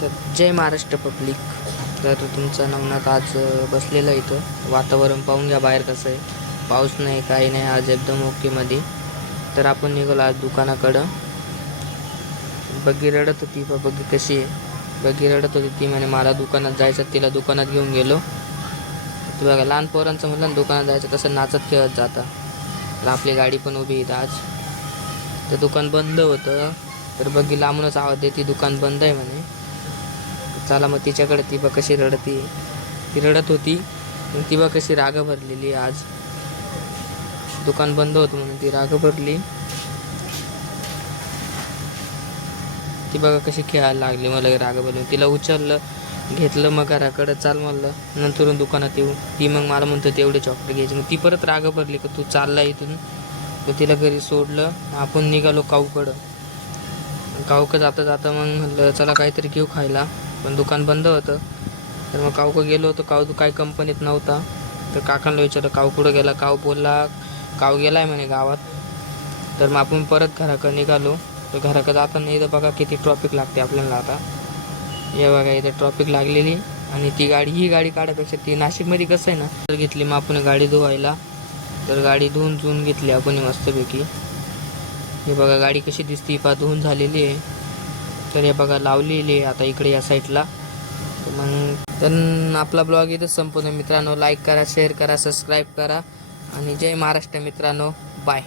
तर जय महाराष्ट्र पब्लिक. तर तुमचं नवनाथ आज बसलेलं इथं. वातावरण पाहून घ्या बाहेर कसं आहे. पाऊस नाही काही नाही आज एकदम ओकेमध्ये तर आपण निघालो आज दुकानाकडं. बग्गी रडत होती बा बग्गी कशी आहे. बग्गी रडत होती ती म्हणे मला दुकानात जायचं तिला दुकानात घेऊन गेलो. तू बघा लहान पोरांचं म्हटलं ना दुकानात जायचं तसं नाचत खेळत जाता. आपली गाडी पण उभी आहे आज. तर दुकान बंद होतं. तर बघी लांबूनच आवाज देते दुकान बंद आहे म्हणे. चला मग तिच्याकडे ती बघ कशी रडती. ती रडत होती मग ती बघ कशी राग भरलेली आज. दुकान बंद होतं म्हणून ती राग भरली. ती बघा कशी खेळायला लागली मला राग भरली. तिला उचललं घेतलं मग घराकडं चाल म्हणलं नंतरून दुकानात येऊ. ती मग मला म्हणतो तेवढे चॉकलेट घ्यायचे. मग ती परत राग भरली का तू चालला इथून? मग तिला घरी सोडलं. आपण निघालो काऊकडं काऊकं जाता जाता मग म्हणलं चला काहीतरी घेऊ खायला. पण दुकान बंद होतं. तर मग कावकं गेलो होतो. काऊ काही कंपनीत नव्हता. तर काकांना विचारलं काऊ कुठं गेला? काऊ बोलला काऊ आहे म्हणे गावात. तर मग आपण परत घराकडे निघालो. तर घराकडे जाताना इथं बघा किती ट्रॉफिक लागते आपल्याला आता. हे बघा इथं ट्रॉफिक लागलेली आणि ती गाडी ही गाडी काढायपेक्षा ती नाशिकमध्ये कसं आहे ना तर घेतली मग आपण गाडी धुवायला. तर गाडी धुवून धुवून घेतली आपण मस्तपैकी. हे बघा गाडी कशी दिसते पा धुवून झालेली आहे. तर हे बघा लावलेली आहे आता इकडे या साईडला. मग तर आपला ब्लॉग इथं संपूर्ण मित्रांनो लाईक करा शेअर करा सबस्क्राईब करा. आणि जय महाराष्ट्र मित्रांनो. बाय